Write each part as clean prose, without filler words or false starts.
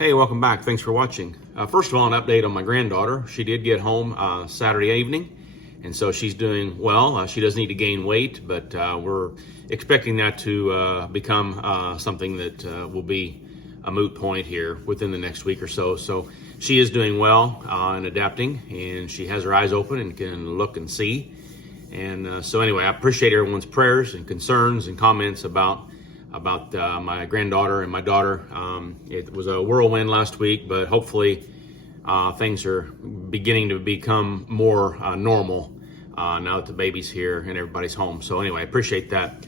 Hey, welcome back. Thanks for watching. First of all, an update on my granddaughter. She did get home Saturday evening, and so she's doing well. She does need to gain weight, but we're expecting that to become something that will be a moot point here within the next week or so. So she is doing well and adapting, and she has her eyes open and can look and see. And so anyway, I appreciate everyone's prayers and concerns and comments about my granddaughter and my daughter. It was a whirlwind last week, but hopefully things are beginning to become more normal now that the baby's here and everybody's home. So anyway, I appreciate that.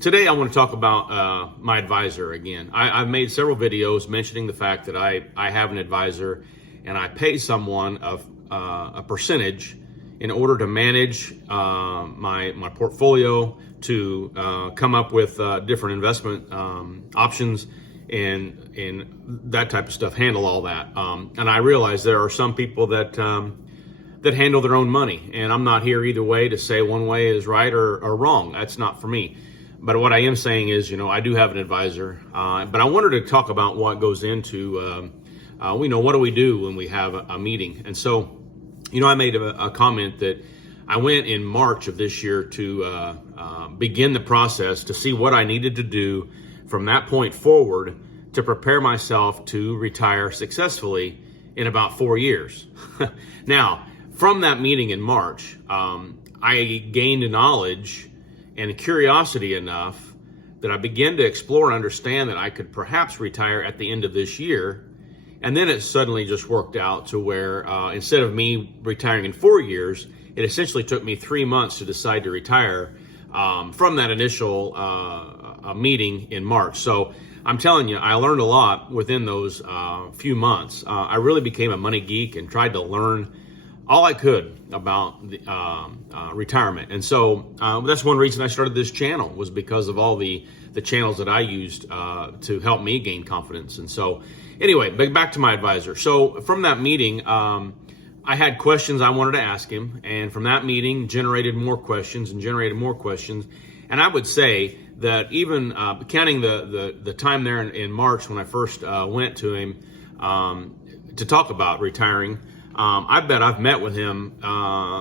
Today I want to talk about my advisor again. I've made several videos mentioning the fact that I have an advisor and I pay someone a percentage in order to manage my portfolio, to come up with different investment options and that type of stuff, handle all that. And I realize there are some people that handle their own money, and I'm not here either way to say one way is right or wrong. That's not for me. But what I am saying is, I do have an advisor, but I wanted to talk about what goes into, what do we do when we have a meeting? And so, I made a comment that I went in March of this year to begin the process to see what I needed to do from that point forward to prepare myself to retire successfully in about 4 years. Now, from that meeting in March, I gained knowledge and curiosity enough that I began to explore and understand that I could perhaps retire at the end of this year. And then it suddenly just worked out to where instead of me retiring in 4 years, it essentially took me 3 months to decide to retire from that initial meeting in March. So I'm telling you, I learned a lot within those few months. I really became a money geek and tried to learn all I could about the, retirement. And so that's one reason I started this channel, was because of all the channels that I used to help me gain confidence. And so anyway, back to my advisor. So from that meeting, I had questions I wanted to ask him, and from that meeting generated more questions. And I would say that even counting the time there in March when I first went to him to talk about retiring, I bet I've met with him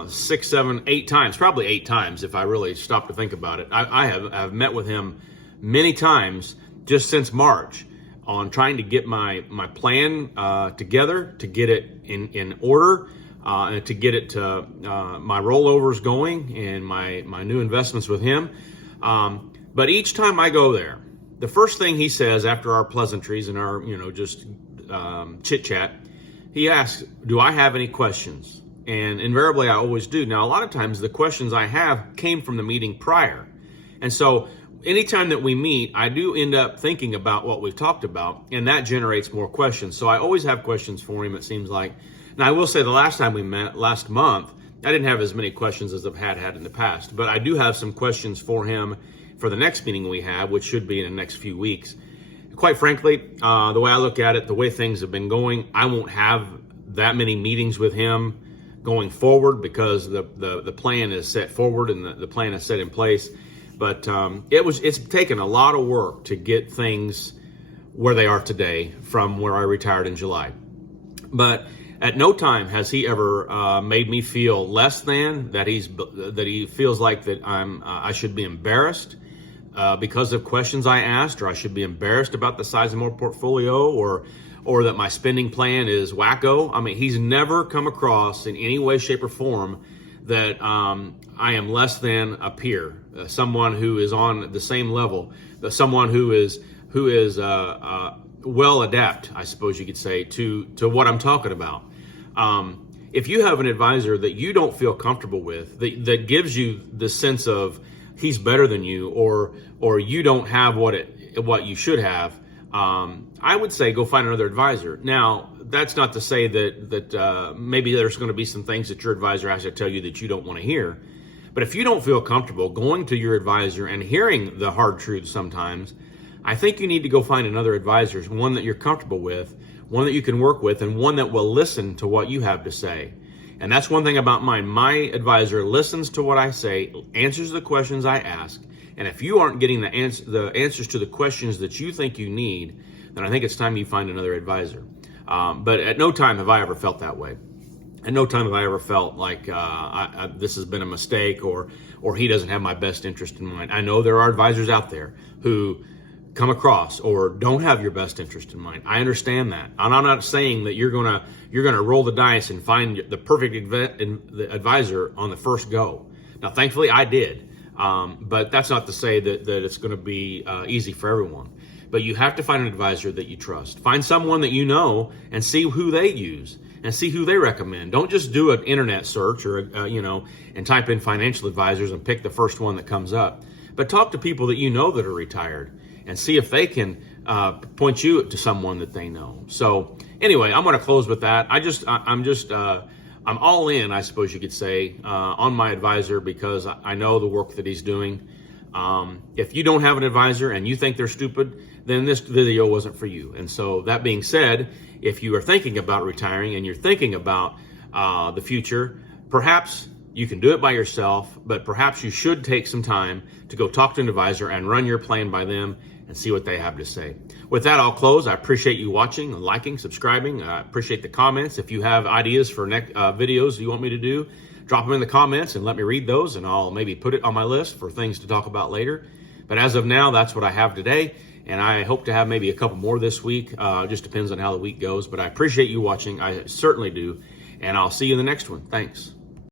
6, 7, 8 times, probably 8 times if I really stop to think about it. I've met with him many times just since March on trying to get my plan together, to get it in order, and to get it to my rollovers going and my new investments with him. But each time I go there, the first thing he says after our pleasantries and our just chit chat, he asks, "Do I have any questions?" And invariably, I always do. Now, a lot of times, the questions I have came from the meeting prior, and so anytime that we meet, I do end up thinking about what we've talked about, and that generates more questions. So I always have questions for him, it seems like. Now, I will say the last time we met, last month, I didn't have as many questions as I've had in the past, but I do have some questions for him for the next meeting we have, which should be in the next few weeks. Quite frankly, the way I look at it, the way things have been going, I won't have that many meetings with him going forward because the plan is set forward and the plan is set in place. But it's taken a lot of work to get things where they are today from where I retired in July. But at no time has he ever made me feel less than, that he feels like that I should be embarrassed because of questions I asked, or I should be embarrassed about the size of my portfolio, or that my spending plan is wacko. I mean, he's never come across in any way, shape, or form that I am less than a peer, someone who is on the same level, someone who is well adept, I suppose you could say, to what I'm talking about. If you have an advisor that you don't feel comfortable with, that gives you the sense of he's better than you, or you don't have what you should have, I would say go find another advisor. Now, that's not to say that maybe there's going to be some things that your advisor has to tell you that you don't want to hear. But if you don't feel comfortable going to your advisor and hearing the hard truths sometimes, I think you need to go find another advisor, one that you're comfortable with, one that you can work with, and one that will listen to what you have to say. And that's one thing about mine. My advisor listens to what I say, answers the questions I ask, and if you aren't getting the answers to the questions that you think you need, then I think it's time you find another advisor. But at no time have I ever felt that way. At no time have I ever felt like this has been a mistake, or he doesn't have my best interest in mind. I know there are advisors out there who come across or don't have your best interest in mind. I understand that, and I'm not saying that you're gonna roll the dice and find the perfect advisor on the first go. Now, thankfully, I did, but that's not to say that it's going to be easy for everyone. But you have to find an advisor that you trust. Find someone that you know and see who they use and see who they recommend. Don't just do an internet search or and type in financial advisors and pick the first one that comes up. But talk to people that you know that are retired and see if they can point you to someone that they know. So anyway, I'm going to close with that. I'm all in, I suppose you could say, on my advisor, because I know the work that he's doing. If you don't have an advisor and you think they're stupid, then this video wasn't for you. And so that being said, if you are thinking about retiring and you're thinking about the future, perhaps you can do it by yourself, but perhaps you should take some time to go talk to an advisor and run your plan by them and see what they have to say. With that, I'll close. I appreciate you watching, liking, subscribing. I appreciate the comments. If you have ideas for next videos you want me to do, drop them in the comments and let me read those, and I'll maybe put it on my list for things to talk about later. But as of now, that's what I have today, and I hope to have maybe a couple more this week. Just depends on how the week goes, but I appreciate you watching. I certainly do, and I'll see you in the next one. Thanks.